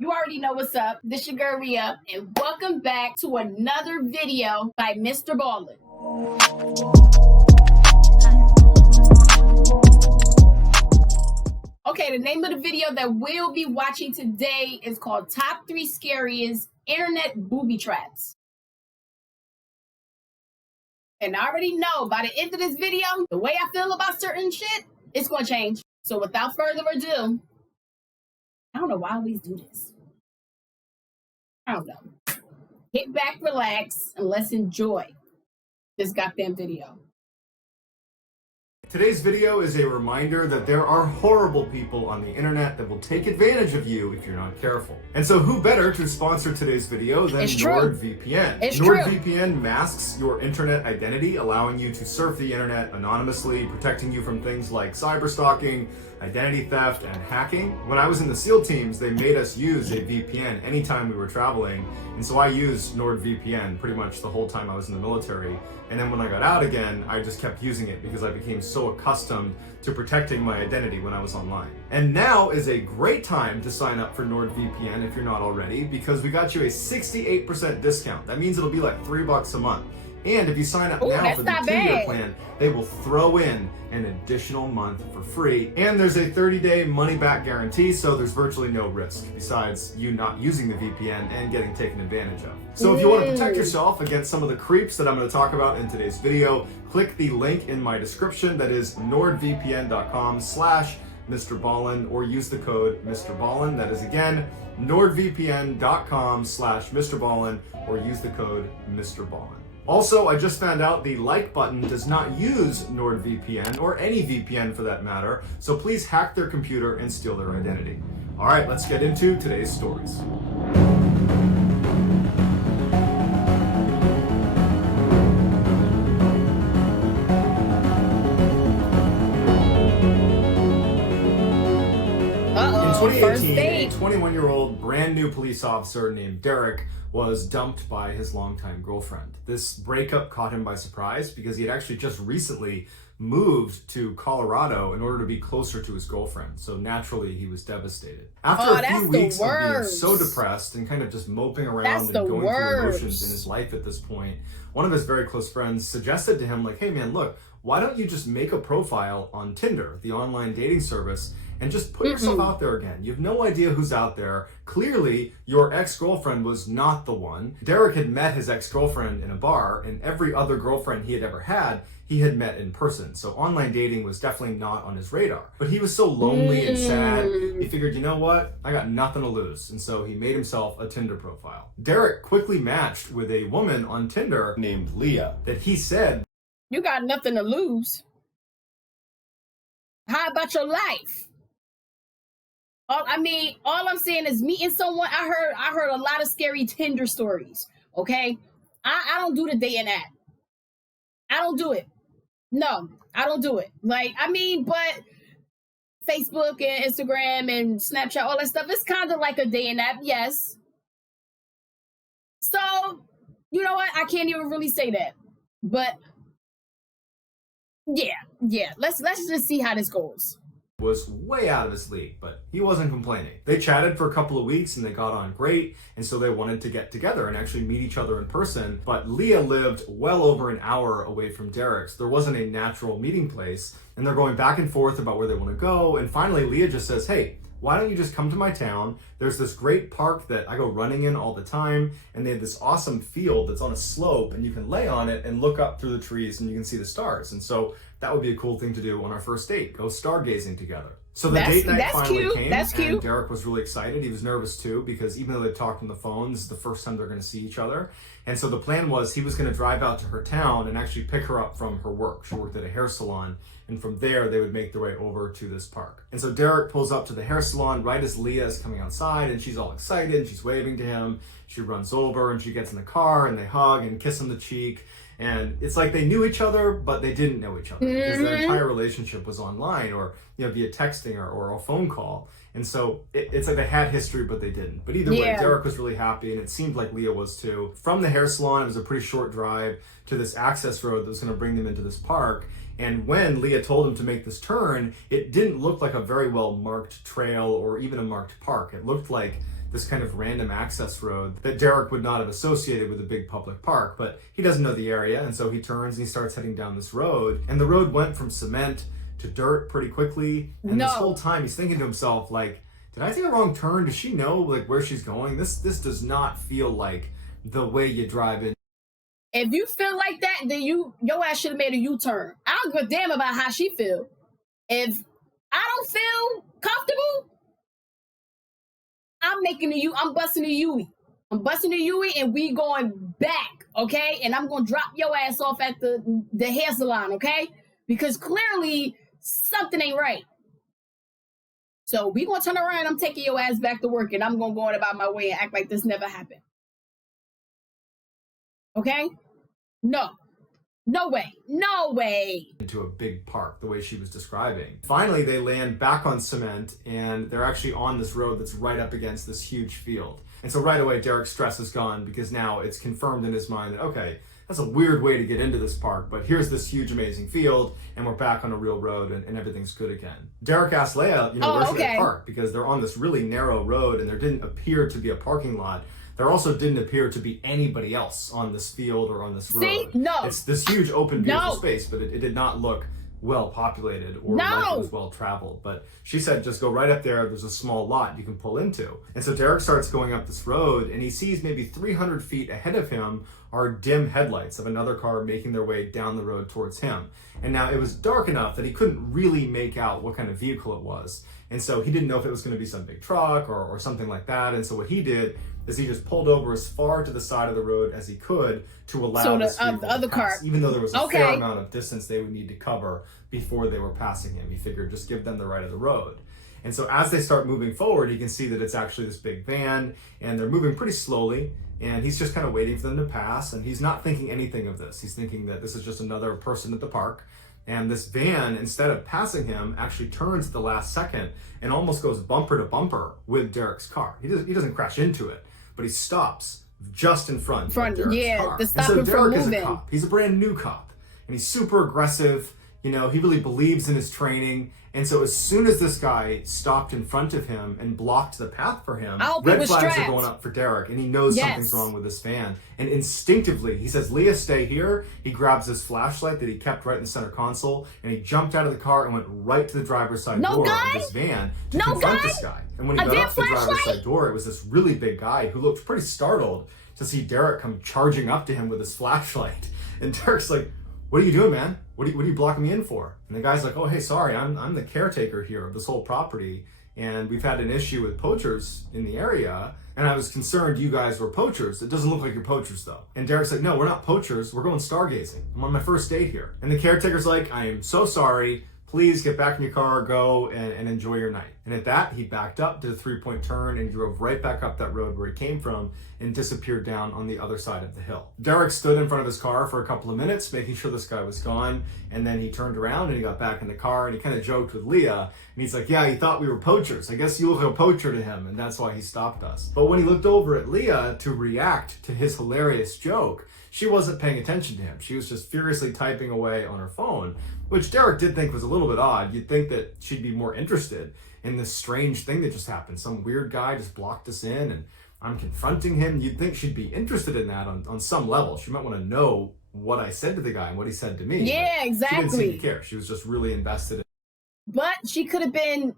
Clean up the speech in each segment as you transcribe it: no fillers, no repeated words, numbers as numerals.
You already know what's up. This your girl Rhea, and welcome back to another video by Mr. Ballin. Okay, the name of the video that we'll be watching today is called Top 3 Scariest Internet Booby Traps. And I already know by the end of this video, the way I feel about certain shit, it's gonna change. So without further ado, I don't know why I always do this. I don't know. Get back, relax, and let's enjoy this goddamn video. Today's video is a reminder that there are horrible people on the internet that will take advantage of you if you're not careful. And so who better to sponsor today's video than NordVPN? NordVPN masks your internet identity, allowing you to surf the internet anonymously, protecting you from things like cyberstalking, identity theft, and hacking. When I was in the SEAL teams, they made us use a VPN anytime we were traveling. And so I used NordVPN pretty much the whole time I was in the military. And then when I got out again, I just kept using it because I became so accustomed to protecting my identity when I was online. And now is a great time to sign up for NordVPN if you're not already, because we got you a 68% discount. That means it'll be like $3 a month. And if you sign up now for the 2-year plan, they will throw in an additional month for free. And there's a 30-day money-back guarantee, so there's virtually no risk, besides you not using the VPN and getting taken advantage of. So if you want to protect yourself against some of the creeps that I'm going to talk about in today's video, click the link in my description that is nordvpn.com/Mr. Ballin, or use the code Mr. Ballin. That is again nordvpn.com/Mr. Ballin, or use the code Mr. Ballin. Also, I just found out the like button does not use NordVPN, or any VPN for that matter, so please hack their computer and steal their identity. All right, let's get into today's stories. In 2018, a 21-year-old brand new police officer named Derek was dumped by his longtime girlfriend. This breakup caught him by surprise because he had actually just recently moved to Colorado in order to be closer to his girlfriend. So naturally, he was devastated. After a few weeks of being so depressed and kind of just moping around and going through emotions in his life at this point, one of his very close friends suggested to him, like, hey man, look, why don't you just make a profile on Tinder, the online dating service, and just put yourself out there again. You have no idea who's out there. Clearly, your ex-girlfriend was not the one. Derek had met his ex-girlfriend in a bar, and every other girlfriend he had ever had, he had met in person. So online dating was definitely not on his radar. But he was so lonely and sad, he figured, you know what? I got nothing to lose. And so he made himself a Tinder profile. Derek quickly matched with a woman on Tinder named Leah that he said, "You got nothing to lose. How about your life?" All I'm saying is meeting someone. I heard a lot of scary Tinder stories. Okay, I don't do the dating app. I don't do it. No, I don't do it. But Facebook and Instagram and Snapchat, all that stuff, it's kind of like a dating app, yes. So you know what? I can't even really say that. But yeah. Let's just see how this goes. Was way out of his league, but he wasn't complaining. They chatted for a couple of weeks and they got on great, and so they wanted to get together and actually meet each other in person. But Leah lived well over an hour away from Derek's. There wasn't a natural meeting place, and they're going back and forth about where they want to go. And finally, Leah just says, hey, why don't you just come to my town? There's this great park that I go running in all the time, and they have this awesome field that's on a slope, and you can lay on it and look up through the trees and you can see the stars. And so that would be a cool thing to do on our first date, go stargazing together. So the date night finally came, and Derek was really excited. He was nervous too, because even though they talked on the phone, this is the first time they're going to see each other. And so the plan was he was going to drive out to her town and actually pick her up from her work. She worked at a hair salon, and from there they would make their way over to this park. And so Derek pulls up to the hair salon right as Leah is coming outside, and she's all excited and she's waving to him. She runs over and she gets in the car and they hug and kiss on the cheek. And it's like they knew each other, but they didn't know each other because their entire relationship was online or via texting or a phone call. And so it's like they had history, but they didn't. But either way, Derek was really happy, and it seemed like Leah was too. From the hair salon, it was a pretty short drive to this access road that was going to bring them into this park. And when Leah told him to make this turn, it didn't look like a very well marked trail or even a marked park. It looked like this kind of random access road that Derek would not have associated with a big public park, but he doesn't know the area, and so he turns and he starts heading down this road, and the road went from cement to dirt pretty quickly, and this whole time he's thinking to himself, like, did I take a wrong turn? Does she know like where she's going? This does not feel like the way you drive in. If you feel like that, then your ass should have made a U-turn. I don't give a damn about how she feel. If I don't feel comfortable, I'm busting a Yui. I'm busting a Yui and we going back, okay? And I'm gonna drop your ass off at the hair salon, okay? Because clearly something ain't right. So we gonna turn around, I'm taking your ass back to work and I'm gonna go on about my way and act like this never happened. Okay? No way. Into a big park, the way she was describing. Finally, they land back on cement and they're actually on this road that's right up against this huge field. And so right away, Derek's stress is gone because now it's confirmed in his mind that, okay, that's a weird way to get into this park, but here's this huge, amazing field, and we're back on a real road, and everything's good again. Derek asked Leia, where should they park? Because they're on this really narrow road, and there didn't appear to be a parking lot. There also didn't appear to be anybody else on this field or on this road. See? No. It's this huge, open, beautiful space, but it did not look well populated or like it was well traveled. But she said, just go right up there. There's a small lot you can pull into. And so Derek starts going up this road and he sees maybe 300 feet ahead of him are dim headlights of another car making their way down the road towards him. And now it was dark enough that he couldn't really make out what kind of vehicle it was. And so he didn't know if it was going to be some big truck or something like that. And so what he did is he just pulled over as far to the side of the road as he could to allow this vehicle to other pass, car, even though there was a fair amount of distance they would need to cover before they were passing him. He figured just give them the right of the road. And so as they start moving forward, you can see that it's actually this big van and they're moving pretty slowly. And he's just kind of waiting for them to pass. And he's not thinking anything of this. He's thinking that this is just another person at the park. And this van, instead of passing him, actually turns at the last second and almost goes bumper to bumper with Derek's car. He doesn't crash into it, but he stops just in front of Derek's car. To stop and so him Derek from is moving. a cop. He's a brand new cop. And he's super aggressive. He really believes in his training. And so as soon as this guy stopped in front of him and blocked the path for him, red flags are going up for Derek, and he knows something's wrong with this van. And instinctively, he says, Leah, stay here. He grabs his flashlight that he kept right in the center console, and he jumped out of the car and went right to the driver's side door of this van to confront this guy. And when he got up to the driver's side door, it was this really big guy who looked pretty startled to see Derek come charging up to him with his flashlight. And Derek's like, what are you doing, man? What are you blocking me in for? And the guy's like, oh, hey, sorry, I'm the caretaker here of this whole property, and we've had an issue with poachers in the area, and I was concerned you guys were poachers. It doesn't look like you're poachers, though. And Derek's like, no, we're not poachers. We're going stargazing. I'm on my first date here. And the caretaker's like, I am so sorry. Please get back in your car, go and enjoy your night. And at that, he backed up, did a 3-point turn, and drove right back up that road where he came from and disappeared down on the other side of the hill. Derek stood in front of his car for a couple of minutes, making sure this guy was gone. And then he turned around and he got back in the car and he kind of joked with Leah. And he's like, yeah, he thought we were poachers. I guess you look like a poacher to him, and that's why he stopped us. But when he looked over at Leah to react to his hilarious joke, she wasn't paying attention to him. She was just furiously typing away on her phone, which Derek did think was a little bit odd. You'd think that she'd be more interested in this strange thing that just happened. Some weird guy just blocked us in and I'm confronting him. You'd think she'd be interested in that on some level. She might want to know what I said to the guy and what he said to me. Yeah, exactly. She didn't seem to care. She was just really invested in. But she could have been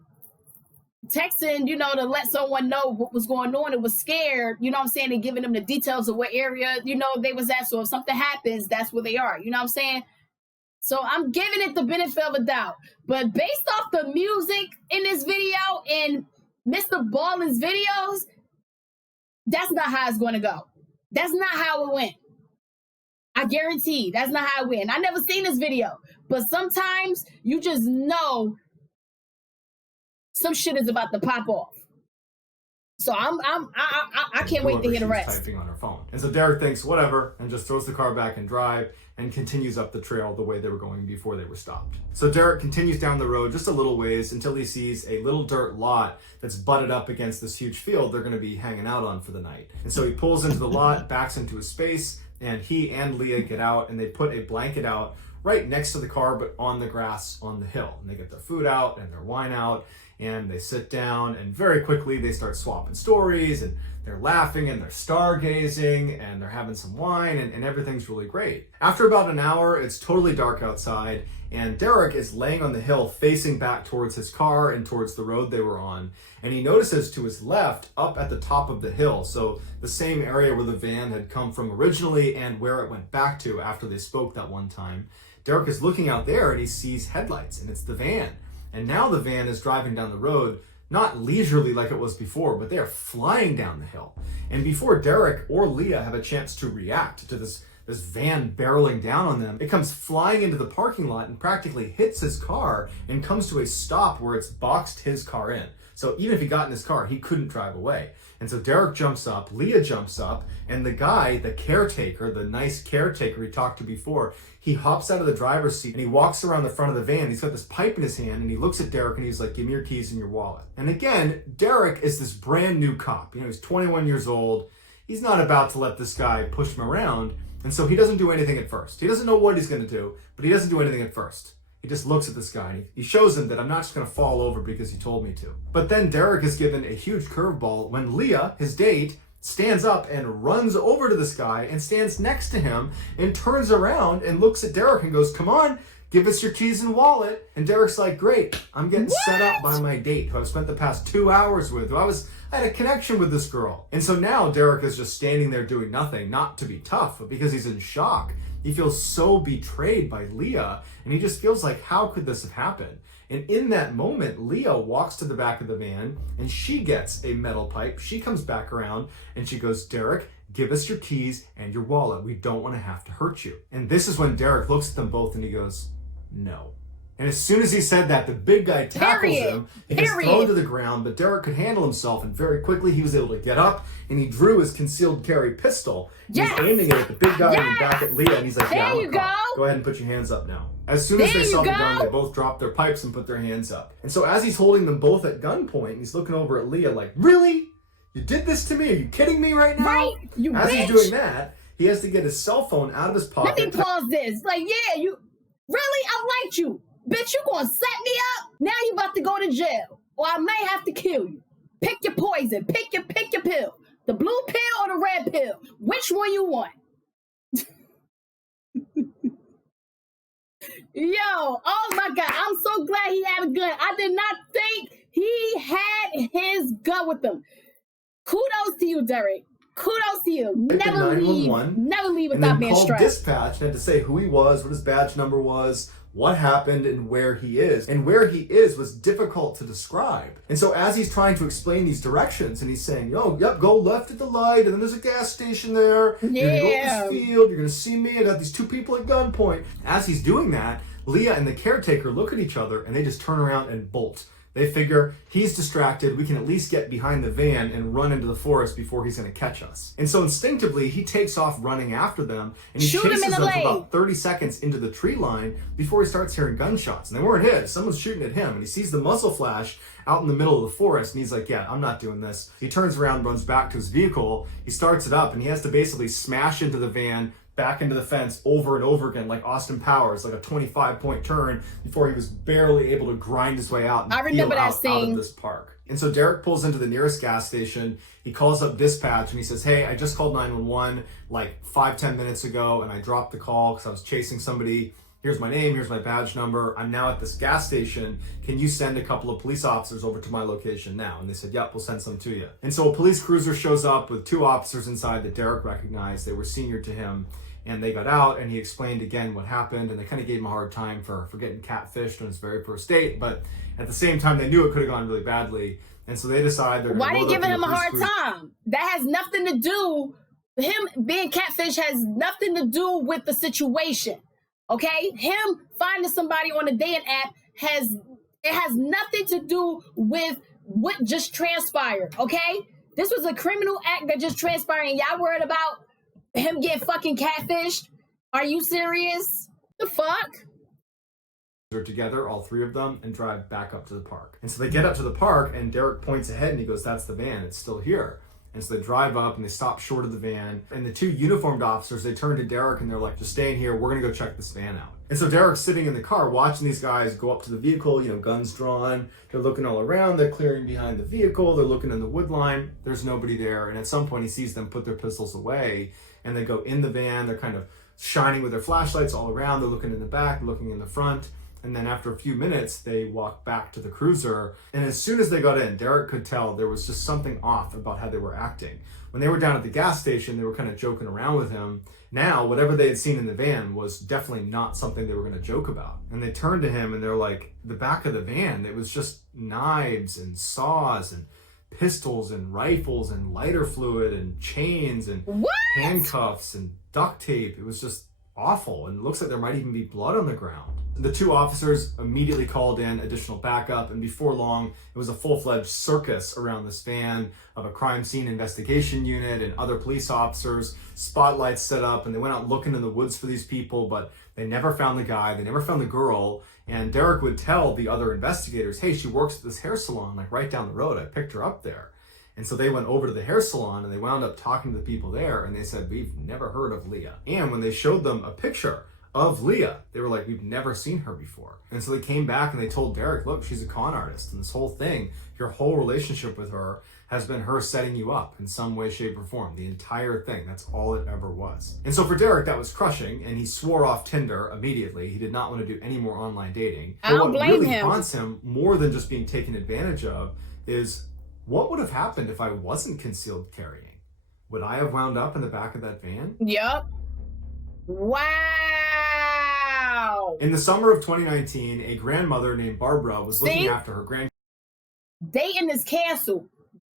texting, to let someone know what was going on and was scared, and giving them the details of what area, they was at. So if something happens, that's where they are, So I'm giving it the benefit of a doubt. But based off the music in this video and Mr. Ballen's videos, that's not how it's going to go. That's not how it went. I guarantee that's not how it went. I never seen this video, but sometimes you just know some shit is about to pop off. So I can't wait to hear the rest. Typing on her phone. And so Derek thinks whatever and just throws the car back in drive and continues up the trail the way they were going before they were stopped. So Derek continues down the road just a little ways until he sees a little dirt lot that's butted up against this huge field they're going to be hanging out on for the night. And so he pulls into the lot, backs into a space, and he and Leah get out and they put a blanket out right next to the car but on the grass on the hill. And they get their food out and their wine out and they sit down, and very quickly they start swapping stories, and they're laughing and they're stargazing and they're having some wine, and everything's really great. After about an hour, it's totally dark outside, and Derek is laying on the hill facing back towards his car and towards the road they were on, and he notices to his left, up at the top of the hill, so the same area where the van had come from originally and where it went back to after they spoke that one time, Derek is looking out there and he sees headlights, and it's the van. And now the van is driving down the road, not leisurely like it was before, but they are flying down the hill. And before Derek or Leah have a chance to react to this van barreling down on them, it comes flying into the parking lot and practically hits his car and comes to a stop where it's boxed his car in. So even if he got in his car, he couldn't drive away. And so Derek jumps up, Leah jumps up, and the guy, the caretaker, the nice caretaker he talked to before, he hops out of the driver's seat and he walks around the front of the van. He's got this pipe in his hand and he looks at Derek and he's like, "Give me your keys and your wallet." And again, Derek is this brand new cop. He's 21 years old. He's not about to let this guy push him around. And so he doesn't do anything at first. He doesn't know what he's going to do, but he doesn't do anything at first. He just looks at this guy and he shows him that I'm not just going to fall over because you told me to. But then Derek is given a huge curveball when Leah, his date, stands up and runs over to this guy and stands next to him and turns around and looks at Derek and goes, "Come on, give us your keys and wallet." And Derek's like, "Great, I'm getting set up by my date who I've spent the past 2 hours with, I had a connection with this girl." And so now Derek is just standing there doing nothing, not to be tough, but because he's in shock. He feels so betrayed by Leah, and he just feels like, how could this have happened? And in that moment, Leah walks to the back of the van and she gets a metal pipe. She comes back around and she goes, "Derek, give us your keys and your wallet. We don't want to have to hurt you." And this is when Derek looks at them both and he goes, "No." And as soon as he said that, the big guy tackles him. He gets thrown to the ground, but Derek could handle himself, and very quickly he was able to get up, and he drew his concealed carry pistol. He's aiming it at the big guy and back at Leah, and he's like, "Yeah, I'm a cop. Go ahead and put your hands up now." As soon as they saw the gun, they both dropped their pipes and put their hands up. And so as he's holding them both at gunpoint, he's looking over at Leah like, "Really? You did this to me? Are you kidding me right now?" Right, you As bitch. he's doing that, he has to get his cell phone out of his pocket. Let me pause this. Like, yeah, you really? I liked you. Bitch, you gonna set me up? Now you about to go to jail. Or I may have to kill you. Pick your poison. Pick your pill. The blue pill or the red pill. Which one you want? Yo, oh my God. I'm so glad he had a gun. I did not think he had his gun with him. Kudos to you, Derek. Kudos to you. Never leave without being strapped. Dispatch and had to say who he was, what his badge number was, what happened, and where he is. And where he is was difficult to describe. And so as he's trying to explain these directions, and he's saying, "Oh, yep, go left at the light, and then there's a gas station there. Yeah. You're gonna go up this field, you're gonna see me, I got these 2 people at gunpoint." As he's doing that, Leah and the caretaker look at each other, and they just turn around and bolt. They figure, he's distracted, we can at least get behind the van and run into the forest before he's going to catch us. And so instinctively, he takes off running after them, and he chases them for about 30 seconds into the tree line before he starts hearing gunshots. And they weren't his, someone's shooting at him, and he sees the muzzle flash out in the middle of the forest, and he's like, "Yeah, I'm not doing this." He turns around, runs back to his vehicle, he starts it up, and he has to basically smash into the van, back into the fence over and over again, like Austin Powers, like a 25-point turn, before he was barely able to grind his way out and out of this park. And so Derek pulls into the nearest gas station. He calls up dispatch and he says, "Hey, I just called 911 like 5-10 minutes ago, and I dropped the call because I was chasing somebody. Here's my name, here's my badge number. I'm now at this gas station. Can you send a couple of police officers over to my location now?" And they said, "Yep, we'll send some to you." And so a police cruiser shows up with 2 officers inside that Derek recognized. They were senior to him. And they got out, and he explained again what happened, and they kind of gave him a hard time for getting catfished on his very first date, but at the same time, they knew it could have gone really badly, and so they decided they're Why are they giving him a hard time? That has nothing to do, him being catfish has nothing to do with the situation, okay? Him finding somebody on a dating app has nothing to do with what just transpired, okay? This was a criminal act that just transpired, and y'all worried about him getting fucking catfished? Are you serious? The fuck? They're together, all 3 of them, and drive back up to the park. And so they get up to the park, and Derek points ahead and he goes, "That's the van, it's still here." And so they drive up and they stop short of the van. And the two uniformed officers, they turn to Derek and they're like, just stay in here. We're going to go check this van out. And so Derek's sitting in the car watching these guys go up to the vehicle, guns drawn. They're looking all around. They're clearing behind the vehicle. They're looking in the wood line. There's nobody there. And at some point he sees them put their pistols away and they go in the van. They're kind of shining with their flashlights all around. They're looking in the back, looking in the front. And then after a few minutes, they walk back to the cruiser. And as soon as they got in, Derek could tell there was just something off about how they were acting. When they were down at the gas station, they were kind of joking around with him. Now, whatever they had seen in the van was definitely not something they were going to joke about. And they turned to him and they're like, the back of the van, it was just knives and saws and pistols and rifles and lighter fluid and chains and handcuffs and duct tape. It was just awful. And it looks like there might even be blood on the ground. The two officers immediately called in additional backup, and before long, it was a full-fledged circus around this van of a crime scene investigation unit and other police officers, spotlights set up, and they went out looking in the woods for these people, but they never found the guy, they never found the girl, and Derek would tell the other investigators, hey, she works at this hair salon, like right down the road, I picked her up there. And so they went over to the hair salon and they wound up talking to the people there, and they said, we've never heard of Leah. And when they showed them a picture of Leah, they were like, we've never seen her before. And so they came back and they told Derek, look, she's a con artist, and this whole thing, your whole relationship with her has been her setting you up in some way, shape, or form. The entire thing, that's all it ever was. And so for Derek, that was crushing, and he swore off Tinder immediately. He did not want to do any more online dating. I don't blame him. What really haunts him more than just being taken advantage of is, what would have happened if I wasn't concealed carrying? Would I have wound up in the back of that van? Yep. Wow. In the summer of 2019, a grandmother named Barbara was looking after her grandkids. Dating is canceled.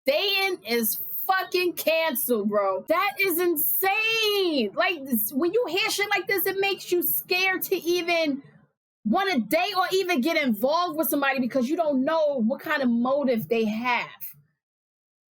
Dating is fucking canceled, bro. That is insane. Like, when you hear shit like this, it makes you scared to even want to date or even get involved with somebody because you don't know what kind of motive they have.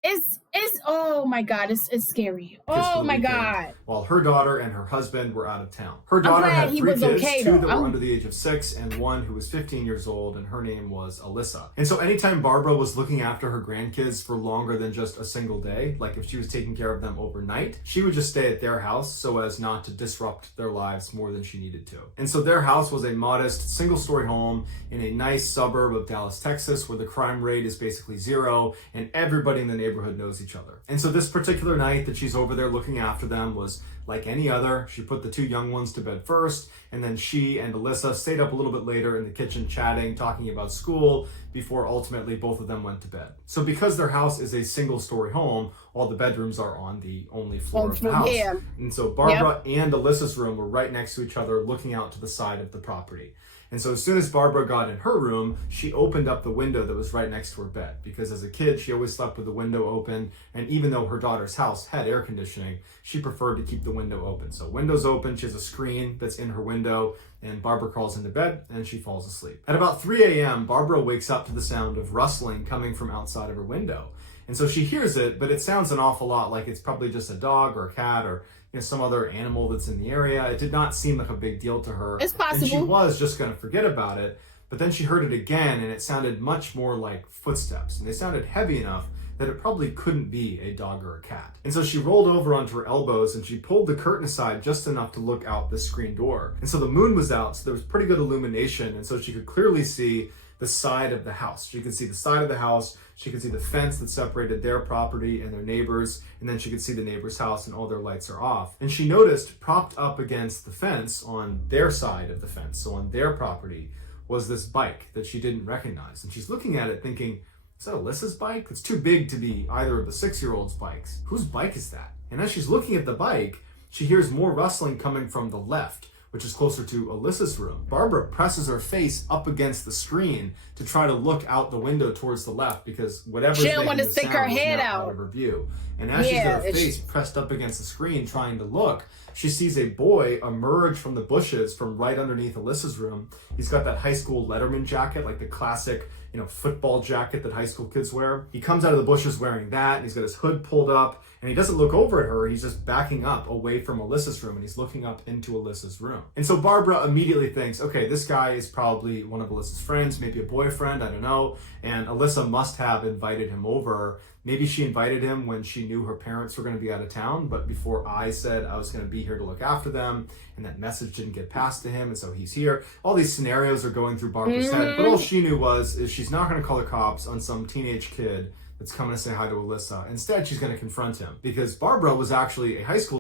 It's oh my god, it's scary. Oh my god. While her daughter and her husband were out of town. Her daughter had 3 kids, 2 that were under the age of 6 and 1 who was 15 years old, and her name was Alyssa. And so anytime Barbara was looking after her grandkids for longer than just a single day, like if she was taking care of them overnight, she would just stay at their house so as not to disrupt their lives more than she needed to. And so their house was a modest single-story home in a nice suburb of Dallas, Texas, where the crime rate is basically 0 and everybody in the neighborhood knows each other. And so this particular night that she's over there looking after them was like any other. She put the 2 young ones to bed first, and then she and Alyssa stayed up a little bit later in the kitchen chatting, talking about school, before ultimately both of them went to bed. So because their house is a single-story home, all the bedrooms are on the only floor of the house. Yeah. And so Barbara and Alyssa's room were right next to each other, looking out to the side of the property. And so as soon as Barbara got in her room, she opened up the window that was right next to her bed, because as a kid, she always slept with the window open. And even though her daughter's house had air conditioning, she preferred to keep the window open. So window's open, she has a screen that's in her window, and Barbara crawls into bed and she falls asleep. At about 3 a.m., Barbara wakes up to the sound of rustling coming from outside of her window. And so she hears it, but it sounds an awful lot like it's probably just a dog or a cat or some other animal that's in the area. It did not seem like a big deal to her. It's possible. And she was just going to forget about it. But then she heard it again, and it sounded much more like footsteps. And they sounded heavy enough that it probably couldn't be a dog or a cat. And so she rolled over onto her elbows and she pulled the curtain aside just enough to look out the screen door. And so the moon was out, so there was pretty good illumination. And so she could clearly see the side of the house. She could see the side of the house. She could see the fence that separated their property and their neighbors, and then she could see the neighbor's house and all their lights are off. And she noticed propped up against the fence on their side of the fence, so on their property, was this bike that she didn't recognize. And she's looking at it thinking, is that Alyssa's bike? It's too big to be either of the 6-year-old's bikes. Whose bike is that? And as she's looking at the bike, she hears more rustling coming from the left, which is closer to Alyssa's room. Barbara presses her face up against the screen to try to look out the window towards the left, because whatever's making the sound is now out of her view. And as she's got her face pressed up against the screen trying to look, she sees a boy emerge from the bushes from right underneath Alyssa's room. He's got that high school Letterman jacket, like the classic, football jacket that high school kids wear. He comes out of the bushes wearing that, and he's got his hood pulled up, and he doesn't look over at her. He's just backing up away from Alyssa's room, and he's looking up into Alyssa's room. And so Barbara immediately thinks, okay, this guy is probably one of Alyssa's friends, maybe a boyfriend, I don't know, and Alyssa must have invited him over, Maybe she invited him when she knew her parents were going to be out of town, but before I said I was going to be here to look after them, and that message didn't get passed to him, and so he's here. All these scenarios are going through Barbara's head, but all she knew is she's not going to call the cops on some teenage kid that's coming to say hi to Alyssa. Instead, she's going to confront him, because Barbara was actually a high school.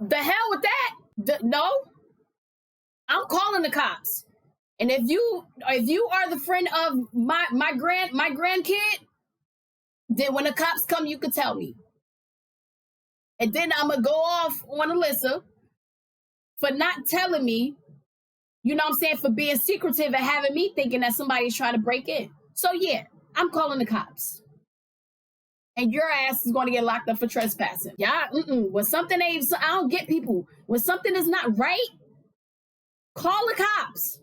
The hell with that? No, I'm calling the cops. And if you are the friend of my grandkid, then when the cops come, you could tell me. And then I'm gonna go off on Alyssa for not telling me, you know what I'm saying, for being secretive and having me thinking that somebody's trying to break in. So yeah, I'm calling the cops. And your ass is going to get locked up for trespassing. Yeah, when something ain't, I don't get people. When something is not right, call the cops.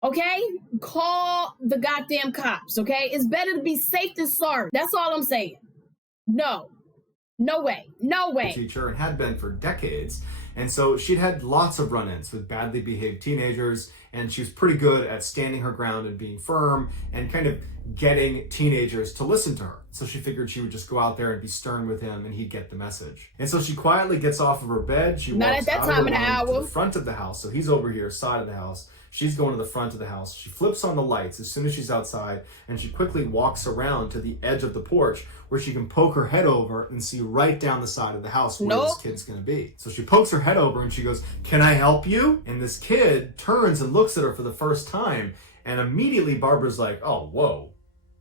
Okay? Call the goddamn cops, okay? It's better to be safe than sorry. That's all I'm saying. No. No way. No way. Teacher, and had been for decades. And so she'd had lots of run-ins with badly behaved teenagers, and she was pretty good at standing her ground and being firm and kind of getting teenagers to listen to her. So she figured she would just go out there and be stern with him and he'd get the message. And so she quietly gets off of her bed. She walks out of her room to the front of the house. So he's over here, side of the house. She's going to the front of the house. She flips on the lights as soon as she's outside, and she quickly walks around to the edge of the porch where she can poke her head over and see right down the side of the house where this kid's going to be. So she pokes her head over and she goes, "Can I help you?" And this kid turns and looks at her for the first time, and immediately Barbara's like, "Oh, whoa,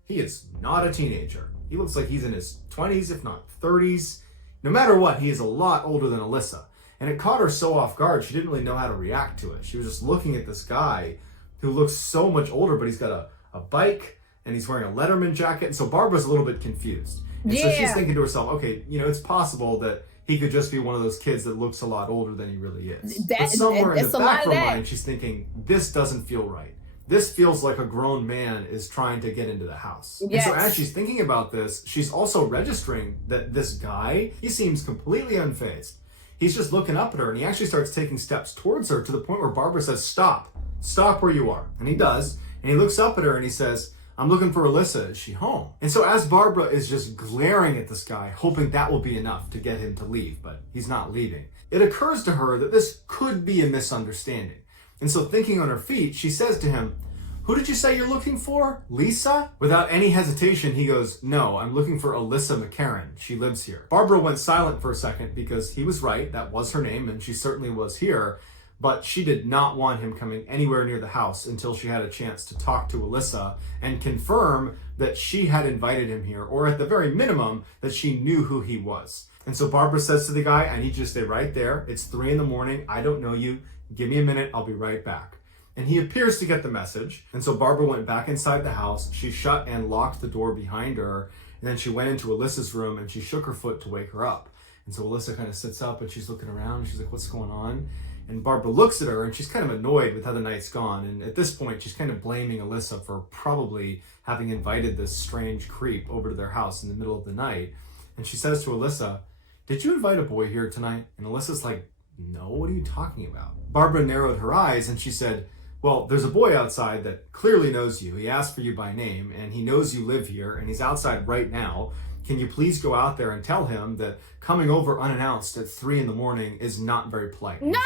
he is not a teenager. He looks like he's in his 20s, if not 30s. No matter what, he is a lot older than Alyssa." And it caught her so off guard, she didn't really know how to react to it. She was just looking at this guy who looks so much older, but he's got a bike and he's wearing a Letterman jacket. And so Barbara's a little bit confused. And so she's thinking to herself, okay, you know, it's possible that he could just be one of those kids that looks a lot older than he really is. But somewhere in the back of her mind, she's thinking, this doesn't feel right. This feels like a grown man is trying to get into the house. Yes. And so as she's thinking about this, she's also registering that this guy, he seems completely unfazed. He's just looking up at her, and he actually starts taking steps towards her to the point where Barbara says, "Stop. Stop where you are." And he does. And he looks up at her and he says, "I'm looking for Alyssa. Is she home?" And so as Barbara is just glaring at this guy, hoping that will be enough to get him to leave, but he's not leaving, it occurs to her that this could be a misunderstanding. And so thinking on her feet, she says to him, "Who did you say you're looking for? Lisa?" Without any hesitation, he goes, "No, I'm looking for Alyssa McCarran. She lives here." Barbara went silent for a second because he was right. That was her name, and she certainly was here. But she did not want him coming anywhere near the house until she had a chance to talk to Alyssa and confirm that she had invited him here, or at the very minimum, that she knew who he was. And so Barbara says to the guy, "I need you to stay right there. It's 3 a.m. I don't know you. Give me a minute. I'll be right back." And he appears to get the message. And so Barbara went back inside the house. She shut and locked the door behind her. And then she went into Alyssa's room and she shook her foot to wake her up. And so Alyssa kind of sits up and she's looking around. And she's like, "What's going on?" And Barbara looks at her and she's kind of annoyed with how the night's gone. And at this point, she's kind of blaming Alyssa for probably having invited this strange creep over to their house in the middle of the night. And she says to Alyssa, "Did you invite a boy here tonight?" And Alyssa's like, "No, what are you talking about?" Barbara narrowed her eyes and she said, "Well, there's a boy outside that clearly knows you. He asked for you by name, and he knows you live here, and he's outside right now. Can you please go out there and tell him that coming over unannounced at 3 a.m. is not very polite?" No!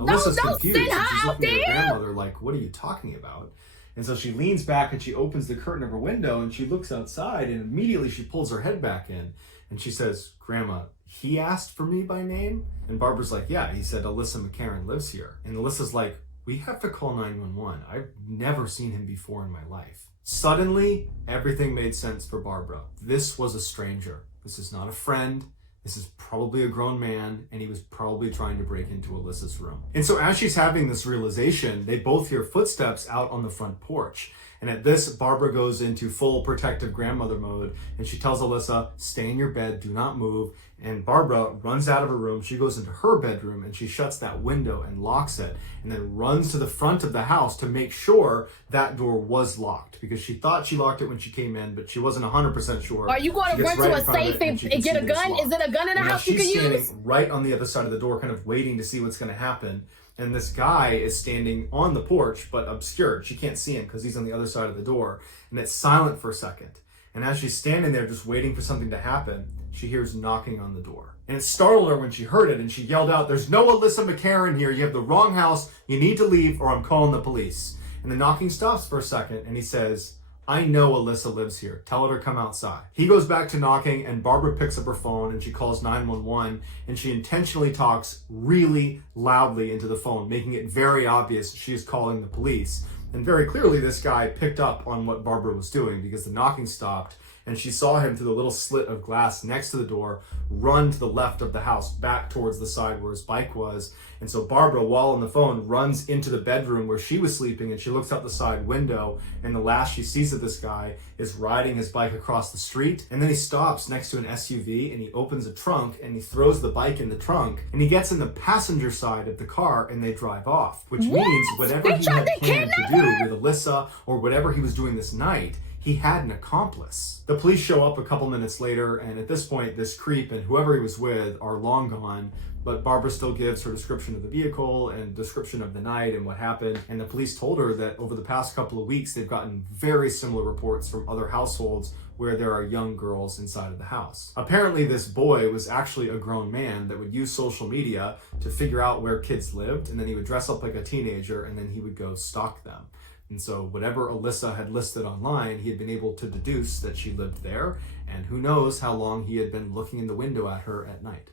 Alyssa's don't confused, send her and she's out looking at her there! grandmother like, "What are you talking about?" And so she leans back and she opens the curtain of her window and she looks outside, and immediately she pulls her head back in and she says, "Grandma, he asked for me by name?" And Barbara's like, "Yeah, he said Alyssa McCarran lives here." And Alyssa's like, "We have to call 911. I've never seen him before in my life." Suddenly, everything made sense for Barbara. This was a stranger. This is not a friend. This is probably a grown man, and he was probably trying to break into Alyssa's room. And so as she's having this realization, they both hear footsteps out on the front porch. And at this, Barbara goes into full protective grandmother mode, and she tells Alyssa, "Stay in your bed, do not move." And Barbara runs out of her room. She goes into her bedroom and she shuts that window and locks it, and then runs to the front of the house to make sure that door was locked, because she thought she locked it when she came in, but she wasn't 100% sure. Are you going to run to a safe and get a gun? Is it a gun in the house you can use? She's standing right on the other side of the door, kind of waiting to see what's going to happen. And this guy is standing on the porch, but obscured. She can't see him because he's on the other side of the door. And it's silent for a second. And as she's standing there just waiting for something to happen, she hears knocking on the door. And it startled her when she heard it, and she yelled out, "There's no Alyssa McCarran here. You have the wrong house. You need to leave or I'm calling the police." And the knocking stops for a second, and he says, "I know Alyssa lives here. Tell her to come outside." He goes back to knocking, and Barbara picks up her phone and she calls 911, and she intentionally talks really loudly into the phone, making it very obvious she is calling the police. And very clearly this guy picked up on what Barbara was doing, because the knocking stopped and she saw him through the little slit of glass next to the door run to the left of the house, back towards the side where his bike was. And so Barbara, while on the phone, runs into the bedroom where she was sleeping, and she looks out the side window, and the last she sees of this guy is riding his bike across the street. And then he stops next to an SUV, and he opens a trunk, and he throws the bike in the trunk, and he gets in the passenger side of the car, and they drive off. Which means whatever he had planned to do with Alyssa, or whatever he was doing this night, he had an accomplice. The police show up a couple minutes later, and at this point, this creep and whoever he was with are long gone, but Barbara still gives her description of the vehicle and description of the night and what happened. And the police told her that over the past couple of weeks, they've gotten very similar reports from other households where there are young girls inside of the house. Apparently, this boy was actually a grown man that would use social media to figure out where kids lived, and then he would dress up like a teenager, and then he would go stalk them. And so whatever Alyssa had listed online, he had been able to deduce that she lived there, and who knows how long he had been looking in the window at her at night.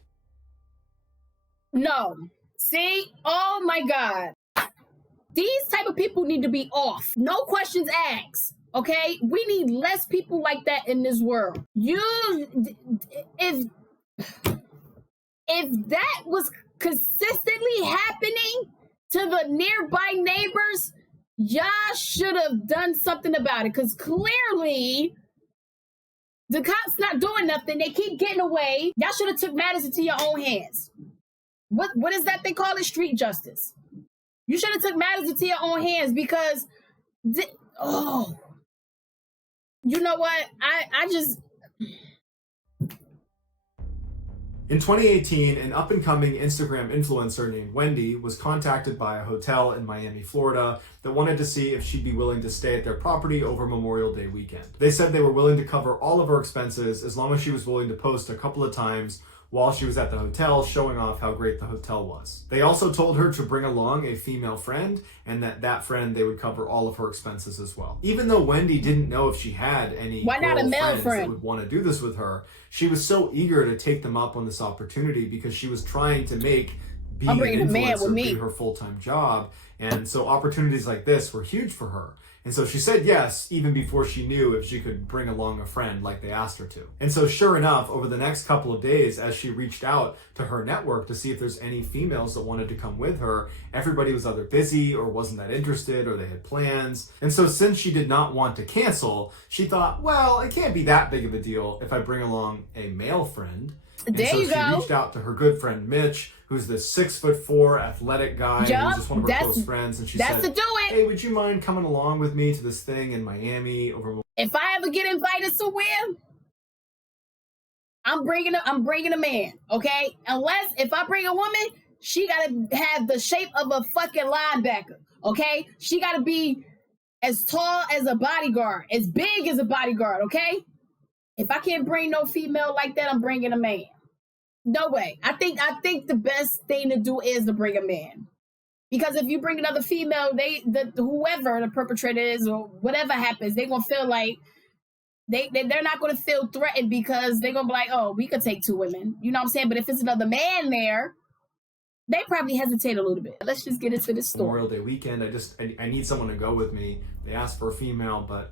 No. See? Oh my God. These type of people need to be off. No questions asked. Okay? We need less people like that in this world. If that was consistently happening to the nearby neighbors, y'all should have done something about it, because clearly the cops not doing nothing. They keep getting away. Y'all should have took matters into your own hands. What is that they call it? Street justice. You should have took matters into your own hands, because you know what? I just... In 2018, an up-and-coming Instagram influencer named Wendy was contacted by a hotel in Miami, Florida that wanted to see if she'd be willing to stay at their property over Memorial Day weekend. They said they were willing to cover all of her expenses as long as she was willing to post a couple of times while she was at the hotel, showing off how great the hotel was. They also told her to bring along a female friend, and that friend, they would cover all of her expenses as well. Even though Wendy didn't know if she had any Why not a male friend that would want to do this with her, she was so eager to take them up on this opportunity, because she was trying to make being an influencer be her full-time job. And so opportunities like this were huge for her. And so she said yes, even before she knew if she could bring along a friend like they asked her to. And so sure enough, over the next couple of days, as she reached out to her network to see if there's any females that wanted to come with her, everybody was either busy or wasn't that interested, or they had plans. And so since she did not want to cancel, she thought, well, it can't be that big of a deal if I bring along a male friend. And there so you she go. reached out to her good friend Mitch, who's this 6'4" athletic guy, who's just one of her close friends, and she said, "Hey, would you mind coming along with me to this thing in Miami over?" If I ever get invited somewhere, I'm bringing a man, okay? Unless if I bring a woman, she gotta have the shape of a fucking linebacker, okay? She gotta be as tall as a bodyguard, as big as a bodyguard, okay? If I can't bring no female like that, I'm bringing a man. No way. I think the best thing to do is to bring a man, because if you bring another female, whoever the perpetrator is or whatever happens, they're gonna feel like they're not gonna feel threatened, because they're gonna be like, oh, we could take two women. You know what I'm saying? But if it's another man there, they probably hesitate a little bit. Let's just get into this story. Memorial Day weekend, I need someone to go with me. They asked for a female, but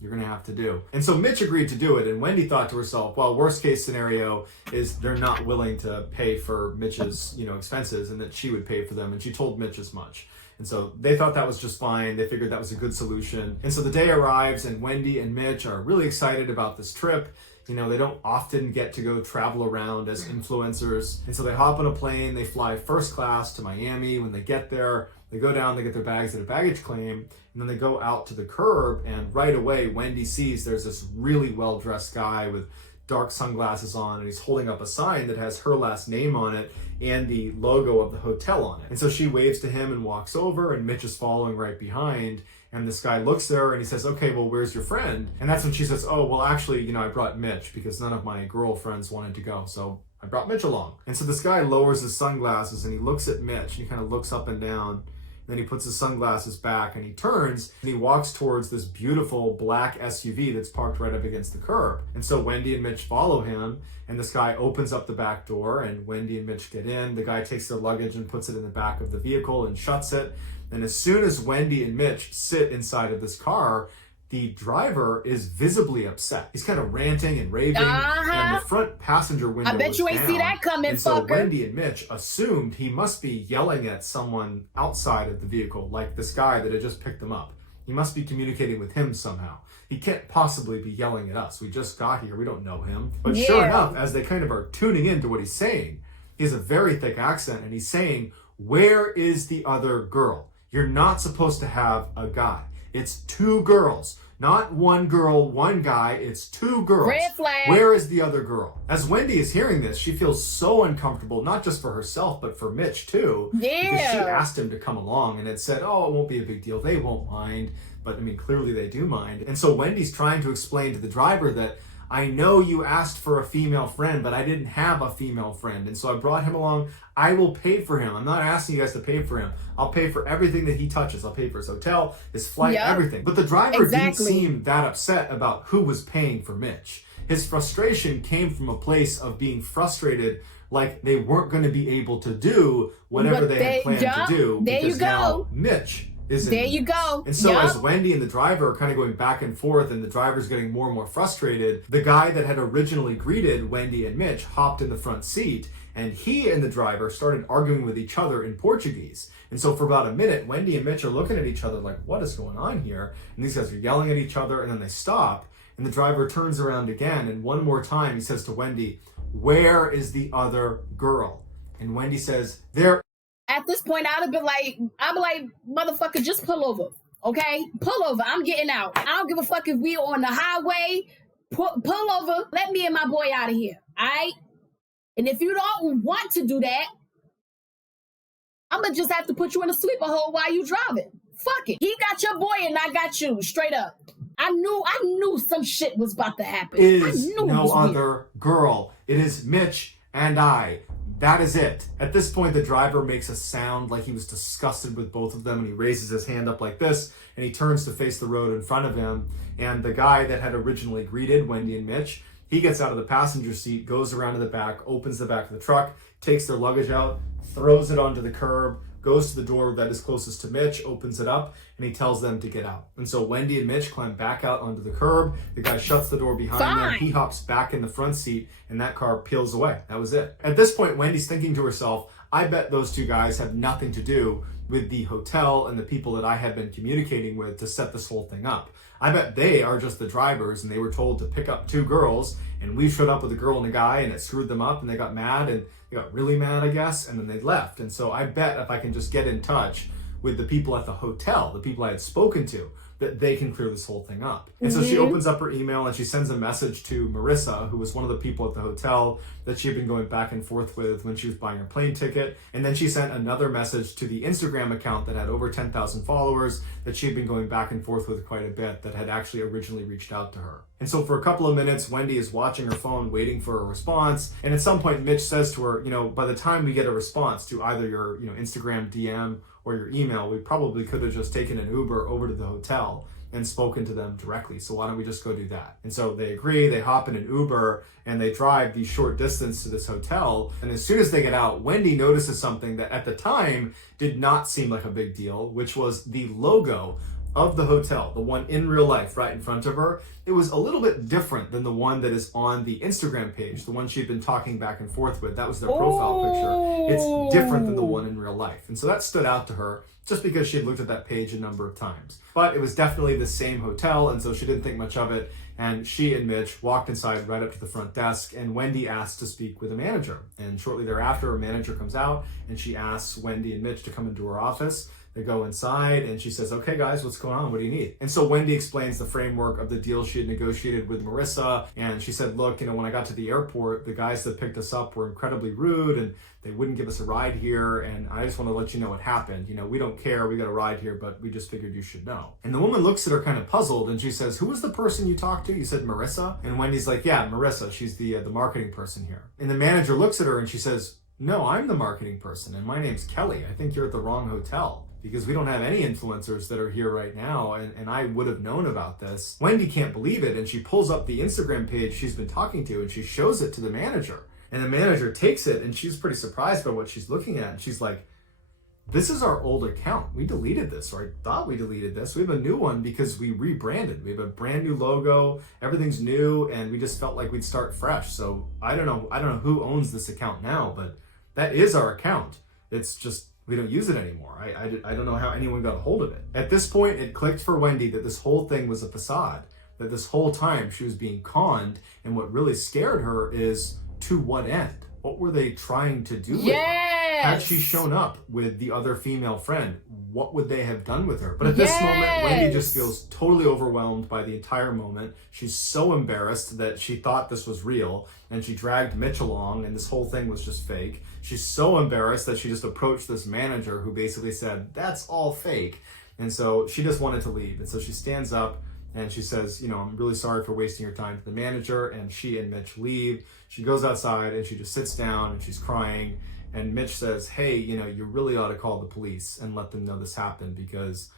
you're gonna have to do. And so Mitch agreed to do it, and Wendy thought to herself, well, worst case scenario is they're not willing to pay for Mitch's, expenses, and that she would pay for them, and she told Mitch as much. And so they thought that was just fine. They figured that was a good solution. And so the day arrives, and Wendy and Mitch are really excited about this trip. They don't often get to go travel around as influencers. And so they hop on a plane, they fly first class to Miami. When they get there, they go down, they get their bags at a baggage claim, and then they go out to the curb, and right away, Wendy sees there's this really well-dressed guy with dark sunglasses on, and he's holding up a sign that has her last name on it and the logo of the hotel on it. And so she waves to him and walks over, and Mitch is following right behind. And this guy looks at her and he says, okay, well, where's your friend? And that's when she says, oh, well, actually, I brought Mitch because none of my girlfriends wanted to go. So I brought Mitch along. And so this guy lowers his sunglasses and he looks at Mitch and he kind of looks up and down. Then he puts his sunglasses back and he turns and he walks towards this beautiful black SUV that's parked right up against the curb. And so Wendy and Mitch follow him, and this guy opens up the back door and Wendy and Mitch get in. The guy takes their luggage and puts it in the back of the vehicle and shuts it. And as soon as Wendy and Mitch sit inside of this car, the driver is visibly upset. He's kind of ranting and raving, and the front passenger window I bet you ain't see that coming, and fucker. so Wendy and Mitch assumed he must be yelling at someone outside of the vehicle, like this guy that had just picked them up. He must be communicating with him somehow. He can't possibly be yelling at us. We just got here. We don't know him. But sure enough, as they kind of are tuning into what he's saying, he has a very thick accent, and he's saying, where is the other girl? You're not supposed to have a guy. It's two girls. Not one girl, one guy, it's two girls. Red flag. Where is the other girl? As Wendy is hearing this, she feels so uncomfortable, not just for herself, but for Mitch too. Yeah. Because she asked him to come along and had said, oh, it won't be a big deal. They won't mind. But clearly they do mind. And so Wendy's trying to explain to the driver that, I know you asked for a female friend, but I didn't have a female friend. And so I brought him along. I will pay for him. I'm not asking you guys to pay for him. I'll pay for everything that he touches. I'll pay for his hotel, his flight, everything. But the driver didn't seem that upset about who was paying for Mitch. His frustration came from a place of being frustrated, like they weren't going to be able to do whatever they had planned to do. There you go. Now Mitch is there you go. And so as Wendy and the driver are kind of going back and forth and the driver's getting more and more frustrated, the guy that had originally greeted Wendy and Mitch hopped in the front seat, and he and the driver started arguing with each other in Portuguese. And so for about a minute, Wendy and Mitch are looking at each other like, what is going on here? And these guys are yelling at each other, and then they stop, and the driver turns around again, and one more time he says to Wendy, where is the other girl? And Wendy says, there. At this point, I'd be like, motherfucker, just pull over, okay? Pull over. I'm getting out. I don't give a fuck if we on the highway. Pull over. Let me and my boy out of here, all right? And if you don't want to do that, I'm going to just have to put you in a sleeper hole while you driving. Fuck it. He got your boy and I got you, straight up. I knew some shit was about to happen. Is no other girl. It is Mitch and I. That is it. At this point, the driver makes a sound like he was disgusted with both of them, and he raises his hand up like this, and he turns to face the road in front of him. And the guy that had originally greeted Wendy and Mitch, he gets out of the passenger seat, goes around to the back, opens the back of the truck, takes their luggage out, throws it onto the curb, goes to the door that is closest to Mitch, opens it up, and he tells them to get out. And so Wendy and Mitch climb back out onto the curb. The guy shuts the door behind them. He hops back in the front seat, and that car peels away. That was it. At this point, Wendy's thinking to herself, I bet those two guys have nothing to do with the hotel and the people that I had been communicating with to set this whole thing up. I bet they are just the drivers, and they were told to pick up two girls, and we showed up with a girl and a guy, and it screwed them up, and they got mad, and they got really mad, I guess, and then they left. And so I bet if I can just get in touch with the people at the hotel, the people I had spoken to, that they can clear this whole thing up. And so she opens up her email and she sends a message to Marissa, who was one of the people at the hotel that she had been going back and forth with when she was buying her plane ticket. And then she sent another message to the Instagram account that had over 10,000 followers that she had been going back and forth with quite a bit, that had actually originally reached out to her. And so for a couple of minutes, Wendy is watching her phone, waiting for a response. And at some point, Mitch says to her, by the time we get a response to either your, Instagram DM or your email, we probably could have just taken an Uber over to the hotel and spoken to them directly. So why don't we just go do that? And so they agree, they hop in an Uber, and they drive the short distance to this hotel. And as soon as they get out, Wendy notices something that at the time did not seem like a big deal, which was the logo of the hotel, the one in real life right in front of her. It was a little bit different than the one that is on the Instagram page, the one she'd been talking back and forth with. That was their profile picture. It's different than the one in real life. And so that stood out to her just because she had looked at that page a number of times. But it was definitely the same hotel, and so she didn't think much of it. And she and Mitch walked inside right up to the front desk, and Wendy asked to speak with a manager. And shortly thereafter, a manager comes out, and she asks Wendy and Mitch to come into her office. They go inside and she says, okay guys, what's going on? What do you need? And so Wendy explains the framework of the deal she She had negotiated with Marissa, and she said, look, when I got to the airport, the guys that picked us up were incredibly rude, and they wouldn't give us a ride here, and I just want to let you know what happened. We don't care, we got a ride here, but we just figured you should know. And the woman looks at her kind of puzzled, and she says, who was the person you talked to? You said Marissa? And Wendy's like, yeah, Marissa, she's the marketing person here. And the manager looks at her and she says, no, I'm the marketing person, and my name's Kelly. I think you're at the wrong hotel, because we don't have any influencers that are here right now, and I would have known about this. Wendy can't believe it, and she pulls up the Instagram page she's been talking to, and she shows it to the manager. And the manager takes it, and she's pretty surprised by what she's looking at. And she's like, this is our old account. We deleted this, or I thought we deleted this. We have a new one because we rebranded. We have a brand new logo, everything's new, and we just felt like we'd start fresh. So I don't know who owns this account now, but that is our account. It's just, we don't use it anymore. I don't know how anyone got a hold of it. At this point, it clicked for Wendy that this whole thing was a facade, that this whole time she was being conned, and what really scared her is, to what end? What were they trying to do with her? Had she shown up with the other female friend, what would they have done with her? But at this moment, Wendy just feels totally overwhelmed by the entire moment. She's so embarrassed that she thought this was real, and she dragged Mitch along, and this whole thing was just fake. She's so embarrassed that she just approached this manager who basically said, that's all fake. And so she just wanted to leave. And so she stands up and she says, I'm really sorry for wasting your time to the manager, and she and Mitch leave. She goes outside and she just sits down and she's crying. And Mitch says, hey, you really ought to call the police and let them know this happened, because,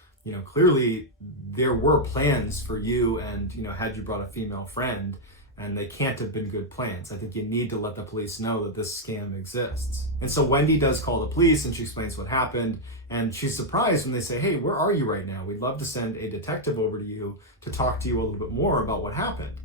clearly there were plans for you, and, had you brought a female friend, and they can't have been good plans. I think you need to let the police know that this scam exists. And so Wendy does call the police, and she explains what happened, and she's surprised when they say, hey, where are you right now? We'd love to send a detective over to you to talk to you a little bit more about what happened.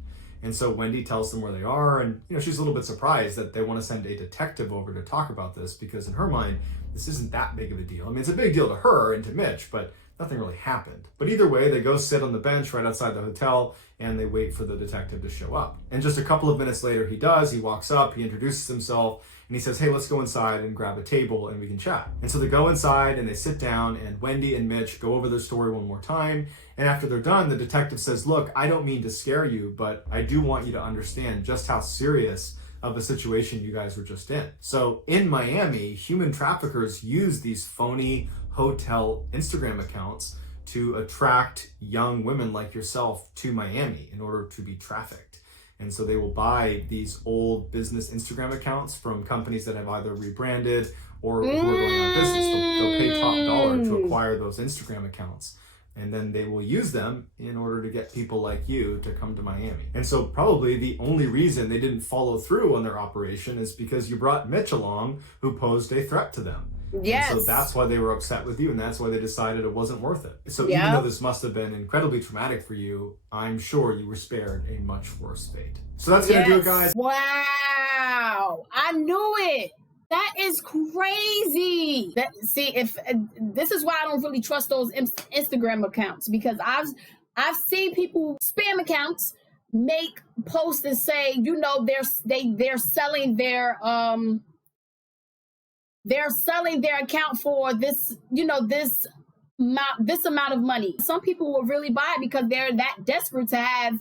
And so Wendy tells them where they are, and she's a little bit surprised that they want to send a detective over to talk about this, because in her mind, this isn't that big of a deal. I mean, it's a big deal to her and to Mitch, but nothing really happened. But either way, they go sit on the bench right outside the hotel, and they wait for the detective to show up. And just a couple of minutes later, he does. He walks up, he introduces himself, and he says, hey, let's go inside and grab a table and we can chat. And so they go inside and they sit down, and Wendy and Mitch go over their story one more time. And after they're done, the detective says, look, I don't mean to scare you, but I do want you to understand just how serious of a situation you guys were just in. So in Miami, human traffickers use these phony hotel Instagram accounts to attract young women like yourself to Miami in order to be trafficked. And so they will buy these old business Instagram accounts from companies that have either rebranded or who are going out of business. They'll pay top dollar to acquire those Instagram accounts. And then they will use them in order to get people like you to come to Miami. And so probably the only reason they didn't follow through on their operation is because you brought Mitch along, who posed a threat to them. Yes. And so that's why they were upset with you, and that's why they decided it wasn't worth it. So even though this must have been incredibly traumatic for you, I'm sure you were spared a much worse fate. So that's going to do it, guys. Wow. I knew it. That is crazy. If this is why I don't really trust those Instagram accounts, because I've seen people spam accounts make posts and say, they're selling their account for this, this amount of money. Some people will really buy it because they're that desperate to have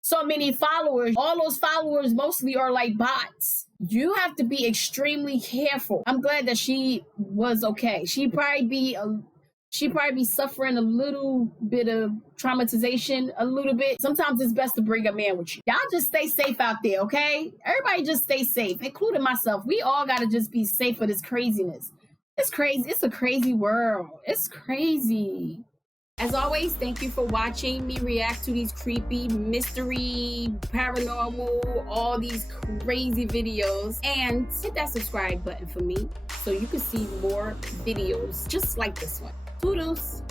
so many followers. All those followers mostly are like bots. You have to be extremely careful. I'm glad that she was okay. She'd probably be suffering a little bit of traumatization, a little bit. Sometimes it's best to bring a man with you. Y'all just stay safe out there, okay? Everybody just stay safe, including myself. We all gotta just be safe for this craziness. It's crazy. It's a crazy world. It's crazy. As always, thank you for watching me react to these creepy, mystery, paranormal, all these crazy videos. And hit that subscribe button for me so you can see more videos just like this one. Toodles!